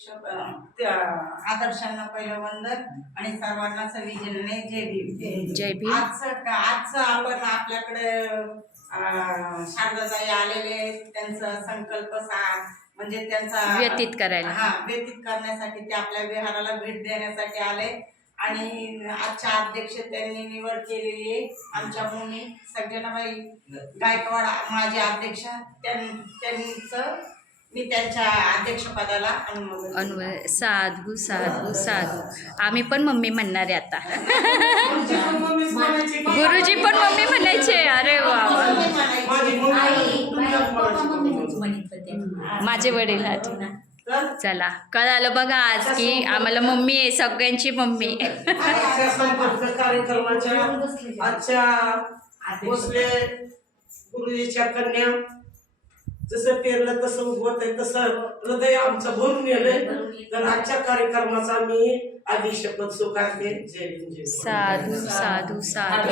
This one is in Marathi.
त्या आदर्शांना पहिलं वंदन आणि सर्वांना सविजनने जय भीम. जय भीम. आजचं आपण आपल्याकडे शारदाताई आलेले त्यांचा संकल्प म्हणजे त्यांचा व्यतीत करायला व्यतीत करण्यासाठी ते आपल्या विहाराला भेट देण्यासाठी आले आणि आजच्या अध्यक्ष त्यांनी निवड केलेली आहे आमच्या मुनी सज्जनाबाई गायकवाड माझे अध्यक्ष त्यांचं मी त्यांच्या अध्यक्षपदाला साधू साधू साधू. आम्ही पण मम्मी म्हणणार आहे आता. गुरुजी पण मम्मी म्हणायचे. अरे वा, माझे वडील. चला कळालं बघा आज की आम्हाला मम्मी आहे, सगळ्यांची मम्मी. कार्यक्रमाच्या आजच्या भोसले गुरुजीच्या कन्या जसं पेरलं तसं उगवत आहे तसं हृदय आमचं भरून गेलंय. तर आजच्या कार्यक्रमाचा मी आधी शपथ स्वीकारते. जय भीम. साधू साधू साधू.